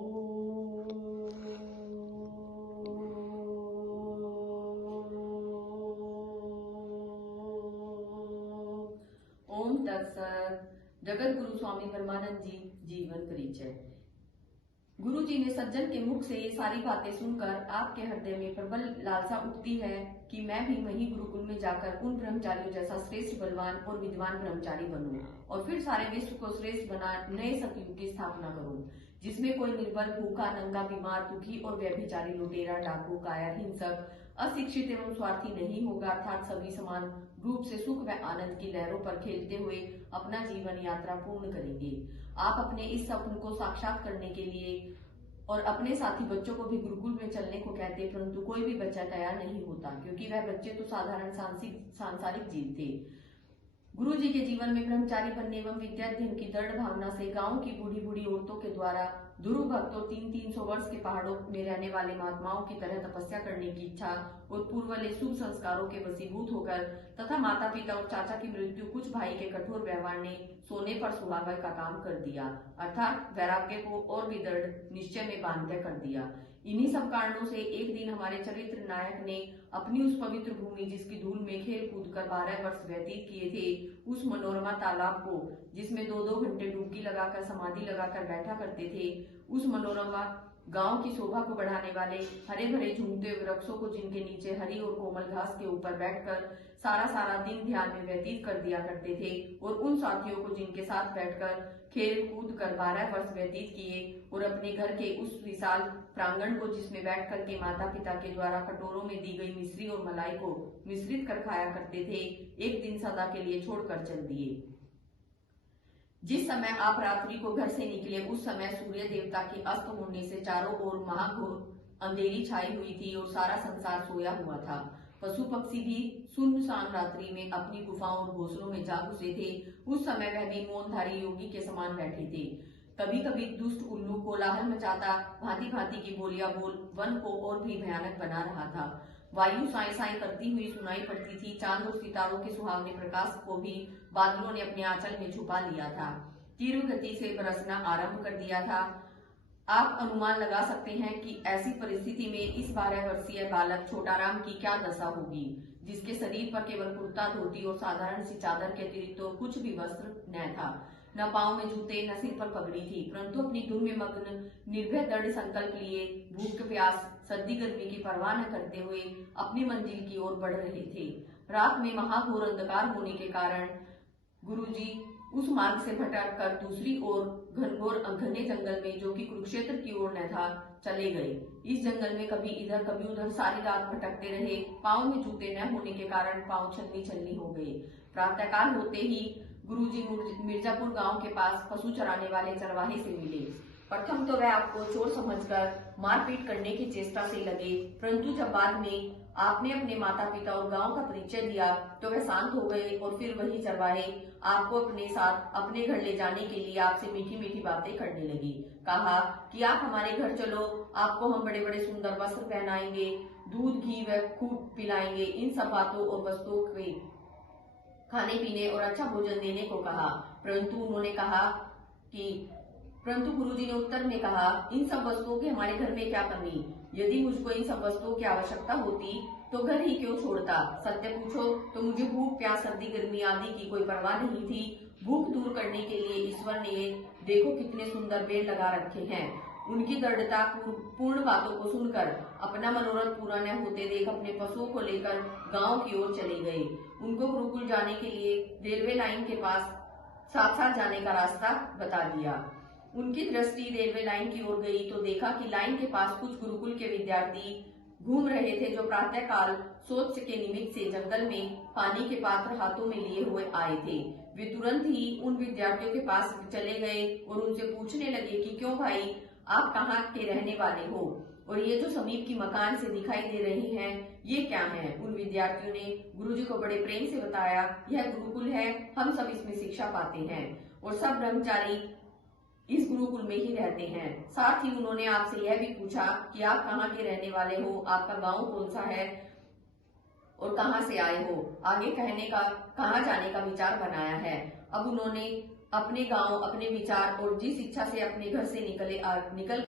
ओम तत्सत। जगत गुरु स्वामी परमानंद जी जीवन परिचय। गुरु जी ने सज्जन के मुख से ये सारी बातें सुनकर आपके हृदय में प्रबल लालसा उठती है कि मैं भी वही गुरुकुल में जाकर उन ब्रह्मचारियों जैसा श्रेष्ठ बलवान और विद्वान ब्रह्मचारी बनूं और फिर सारे विश्व को श्रेष्ठ बना नए सतयुग की स्थापना करूं, जिसमें कोई निर्बल, भूखा, नंगा, बीमार, दुखी और व्यभिचारी, लुटेरा, डाकू, कायर, हिंसक, अशिक्षित एवं स्वार्थी नहीं होगा, अर्थात सभी समान रूप से सुख व आनंद की लहरों पर खेलते हुए अपना जीवन यात्रा पूर्ण करेंगे। आप अपने इस सपने को साक्षात करने के लिए और अपने साथी बच्चों को भी गुरुकुल में चलने को कहते, परंतु कोई भी बच्चा तैयार नहीं होता, क्योंकि वह बच्चे तो साधारण सांसारिक जीव थे। गुरु जी के जीवन में ब्रह्मचारी बनने एवं विद्याध्ययन की दृढ़ भावना से गांव की बूढ़ी बूढ़ी औरतों के द्वारा ध्रुव भक्तों 300 वर्ष के पहाड़ों में रहने वाले महात्माओं की तरह तपस्या करने की इच्छा और पूर्व वाले शुभ संस्कारों के वशीभूत होकर तथा माता पिता और चाचा की मृत्यु, कुछ भाई के कठोर व्यवहार ने सोने पर सुहागा का काम कर दिया, अर्थात वैराग्य को और भी दृढ़ निश्चय में बांध्य कर दिया। इन्हीं सब कारणों से एक दिन हमारे चरित्र नायक ने अपनी उस पवित्र भूमि, जिसकी धूल में खेल कूद कर 12 वर्ष व्यतीत किए थे, उस मनोरमा तालाब को, जिसमें 2-2 घंटे डुबकी लगाकर समाधि लगाकर बैठा करते थे, उस मनोरमा गांव की शोभा को बढ़ाने वाले हरे भरे झूमते वृक्षों को, जिनके नीचे हरी और कोमल घास के ऊपर बैठकर सारा दिन ध्यान में व्यतीत कर दिया करते थे, और उन साथियों को जिनके साथ बैठकर खेल कूद कर 12 वर्ष व्यतीत किए, और अपने घर के उस विशाल प्रांगण को, जिसमें बैठकर के माता पिता के द्वारा कटोरों में दी गई मिश्री और मलाई को मिश्रित कर खाया करते थे, एक दिन सदा के लिए छोड़कर चल दिए। जिस समय आप रात्रि को घर से निकले, उस समय सूर्य देवता के अस्त होने से चारों ओर महाघोर अंधेरी छाई हुई थी और सारा संसार सोया हुआ था। पशु पक्षी भी सुनसान रात्रि में अपनी गुफाओं और घोंसलों में जा घुसे थे। उस समय वह भी मौनधारी योगी के समान बैठे थे। कभी कभी दुष्ट उल्लू कोलाहल मचाता भांति भांति की बोलियां बोल वन को और भी भयानक बना रहा था। वायु साई साई करती हुई सुनाई पड़ती थी। चांद और सितारों के सुहावने प्रकाश को भी बादलों ने अपने आंचल में छुपा लिया था। तीव्र गति से बरसना आरंभ कर दिया था। आप अनुमान लगा सकते हैं कि ऐसी परिस्थिति में इस 12 वर्षीय बालक छोटाराम की क्या दशा होगी, जिसके शरीर पर केवल कुर्ता, धोती और साधारण सी चादर के अतिरिक्त तो कुछ भी वस्त्र न था। न पांव में जूते, न सिर पर पगड़ी थी, परंतु अपनी धुन में मग्न निर्भय दृढ़ संकल्प लिए भूख प्यास सर्दी गर्मी की परवाह न करते हुए अपनी मंजिल की ओर बढ़ रहे थे। रात में महाघोर अंधकार होने के कारण गुरुजी उस मार्ग से भटक कर दूसरी ओर घनघोर घने जंगल में, जो कि कुरुक्षेत्र की ओर न था, चले गए। इस जंगल में कभी इधर कभी उधर सारी रात भटकते रहे। पांव में जूते न होने के कारण पांव छलनी छलनी हो गए। प्रातःकाल होते ही गुरुजी मिर्जापुर गांव के पास पशु चराने वाले चरवाहे से मिले। प्रथम तो वह आपको चोर समझकर मारपीट करने की चेष्टा से लगे, परंतु जब बाद में आपने अपने माता पिता और गांव का परिचय दिया तो वह शांत हो गए, और फिर वही चरवाहे आपको अपने साथ अपने घर ले जाने के लिए आपसे मीठी मीठी बातें करने लगी। कहा कि आप हमारे घर चलो, आपको हम बड़े बड़े सुंदर वस्त्र पहनाएंगे, दूध घी व खूब पिलाएंगे। इन सब बातों और वस्तुओं के खाने पीने और अच्छा भोजन देने को कहा, परंतु गुरुजी ने उत्तर में कहा, इन सब वस्तुओं की हमारे घर में क्या कमी? यदि मुझको इन सब वस्तुओं की आवश्यकता होती तो घर ही क्यों छोड़ता? सत्य पूछो तो मुझे भूख प्यास सर्दी गर्मी आदि की कोई परवाह नहीं थी। भूख दूर करने के लिए ईश्वर ने देखो कितने सुंदर पेड़ लगा रखे हैं। उनकी दृढ़ता पूर्ण बातों को सुनकर अपना मनोरथ पूरा न होते देख अपने पशुओं को लेकर गांव की ओर चले गए। उनको गुरुकुल जाने के लिए रेलवे लाइन के पास साथ साथ जाने का रास्ता बता दिया। उनकी दृष्टि रेलवे लाइन की ओर गई तो देखा कि लाइन के पास कुछ गुरुकुल के विद्यार्थी घूम रहे थे, जो प्रातःकाल शौच के निमित्त से जंगल में पानी के पात्र हाथों में लिए हुए आए थे। वे तुरंत ही उन विद्यार्थियों के पास चले गए और उनसे पूछने लगे कि क्यों भाई, आप कहाँ के रहने वाले हो, और ये जो समीप की मकान से दिखाई दे रहे हैं ये क्या है? उन विद्यार्थियों ने गुरुजी को बड़े प्रेम से बताया, यह गुरुकुल है, हम सब इसमें शिक्षा पाते हैं और सब ब्रह्मचारी इस गुरुकुल में ही रहते हैं। साथ ही उन्होंने आपसे यह भी पूछा कि आप कहाँ के रहने वाले हो, आपका गांव कौन सा है और कहाँ से आए हो। आगे कहने का कहाँ जाने का विचार बनाया है। अब उन्होंने अपने गांव, अपने विचार और जिस इच्छा से अपने घर से निकल